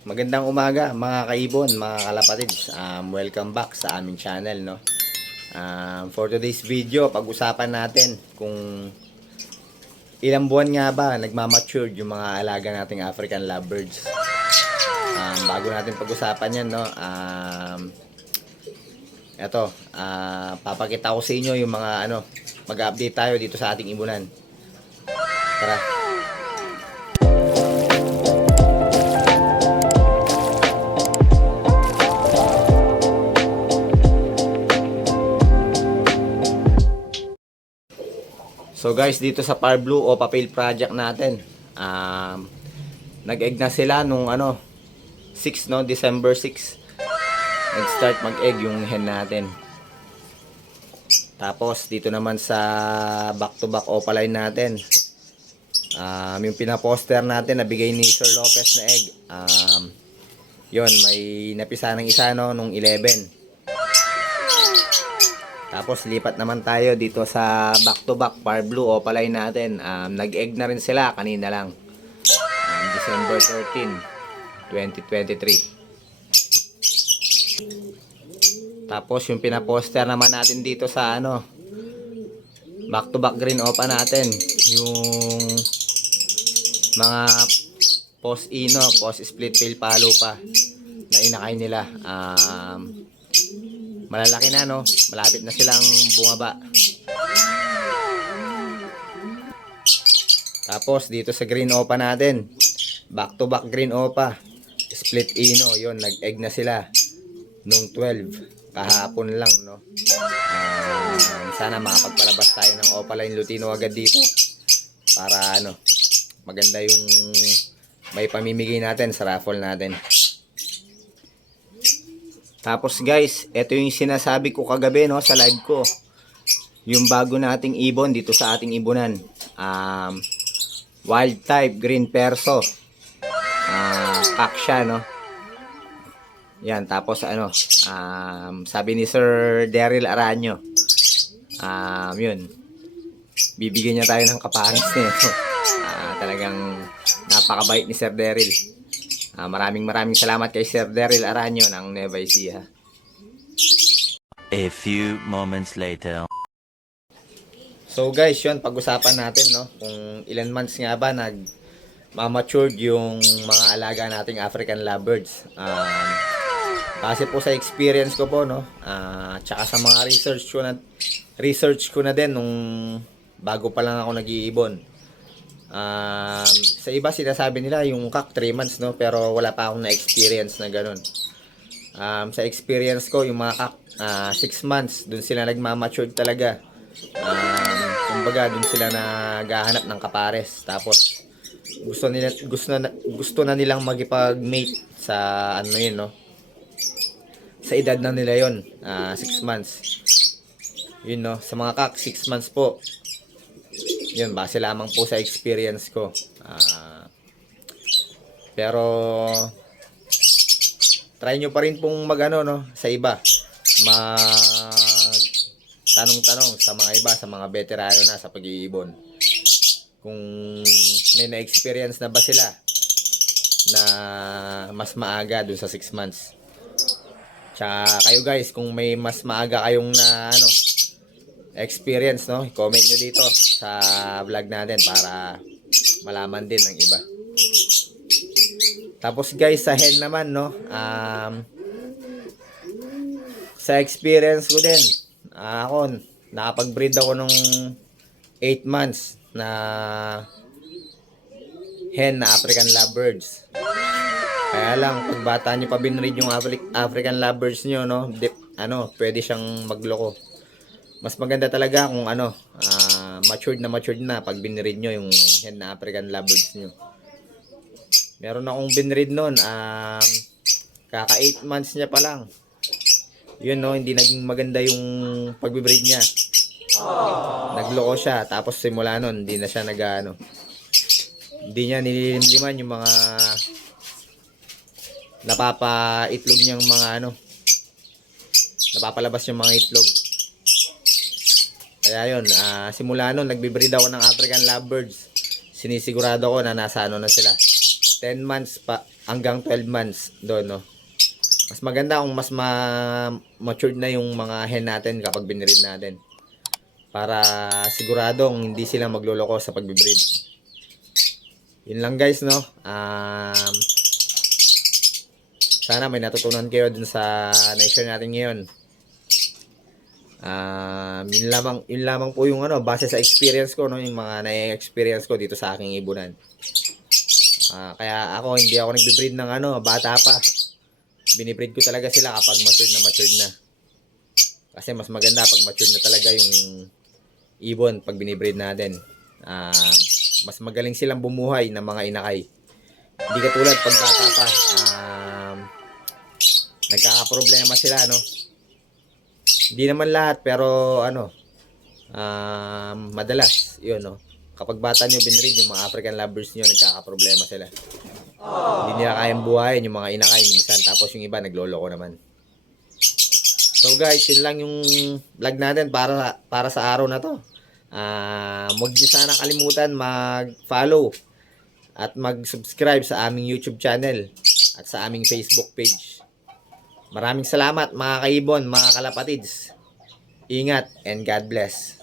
Magandang umaga mga kaibon, mga kalapatids. Welcome back sa aming channel, no. For today's video, pag-usapan natin kung ilang buwan nga ba nagmamature yung mga alaga nating African lovebirds. Bago natin pag-usapan yan, no. Papakita ko sa inyo yung mga mag-update tayo dito sa ating ibunan. Tara. So guys, dito sa Parblue o Papel project natin, nag-egg na sila nung 6, no, December 6. Nag-start mag-egg yung hen natin. Tapos dito naman sa back-to-back opaline natin, yung pinaposter natin na bigay ni Sir Lopez na egg, yon may napisa ng isa, no, nung 11. Tapos lipat naman tayo dito sa back-to-back Parblue opaline natin. Nag-egg na rin sila kanina lang. December 13, 2023. Tapos yung pinaposter naman natin dito sa back-to-back green opa natin, yung mga post split tail palo pa na inakay nila. Malalaki na, no, malapit na silang bumaba. Tapos dito sa green opa natin, back to back green opa, split ino, yon nag-egg na sila nung 12 kahapon lang, no. Sana makapagpalabas tayo ng opaline lutino agad dito para maganda yung may pamimigay natin sa raffle natin. Tapos guys, ito yung sinasabi ko kagabi, no, sa live ko. Yung bago nating ibon dito sa ating ibunan. Wild type green perso. Kaksya, no. Yan, tapos sabi ni Sir Daryl Aranyo, yun, bibigyan niya tayo ng kapares nito. Talagang napakabait ni Sir Daryl. Maraming salamat kay Sir Daryl Aranyo ng Nueva Ecija. A few moments later. So guys, yun, pag-usapan natin, no, kung ilan months nga ba nag-matured yung mga alaga nating African lovebirds. Kasi po sa experience ko po, no, tsaka sa mga research ko na din nung bago pa lang ako nag-iibon. Sa iba sinasabi nila yung kak 3 months, no, pero wala pa akong na-experience na ganun. Sa experience ko, yung mga kak 6 months, dun sila nagmamature talaga. Kumbaga dun sila naghahanap ng kapares. Tapos gusto na nilang magipag-mate sa yun, no, sa edad na nila yon, 6 months. Yun, no, sa mga kak 6 months po. Yun, base lamang po sa experience ko. Pero try nyo pa rin pong sa iba, tanong-tanong sa mga iba, sa mga veterano na sa pag-iibon, kung may na-experience na ba sila na mas maaga dun sa 6 months. Tsaka kayo guys, kung may mas maaga kayong experience, no, comment nyo dito sa vlog natin para malaman din ng iba. Tapos guys, sa hen naman, no, sa experience ko din, ako nakapag-breed ako nung 8 months na hen na African lovebirds. Kaya lang, pag bata nyo pa binreed yung African lovebirds nyo, no, pwede siyang magloko. Mas maganda talaga kung matured na pag binreed nyo yung hen na African lovebirds nyo. Meron akong binreed nun, kaka 8 months niya pa lang. Yun, no, hindi naging maganda yung pagbibreed niya. Nagloko siya, tapos simula nun, hindi na siya hindi niya nililimliman yung mga napapaitlog niyang mga napapalabas yung mga itlog. Kaya yun, simula nun, nagbe-breed ako ng African lovebirds. Sinisigurado ko na nasa na sila. 10 months pa hanggang 12 months doon, no. Mas maganda kung mas matured na yung mga hen natin kapag binreed natin. Para siguradong hindi sila magloloko sa pagbe-breed. Yun lang guys, no. Sana may natutunan kayo dun sa na-share natin ngayon. Yun lamang po yung base sa experience ko, no, yung mga na-experience ko dito sa aking ibunan. Kaya ako hindi ako nagbe-breed ng bata pa. Binibreed ko talaga sila kapag matured na. Kasi mas maganda pag matured na talaga yung ibon pag binibreed natin. Mas magaling silang bumuhay ng mga inakay. Hindi katulad pag bata pa. Nagkakaproblema sila, no. Hindi naman lahat pero madalas, yun, no. Kapag bata nyo binreed yung mga African lovers nyo, nagkakaproblema sila. Hindi nila kayang buhayin yung mga inakay minsan, tapos yung iba nagloloko naman. So guys, yun lang yung vlog natin para sa araw na to. Huwag nyo sana kalimutan mag-follow at mag-subscribe sa aming YouTube channel at sa aming Facebook page. Maraming salamat mga kaibon, mga kalapatids. Ingat and God bless.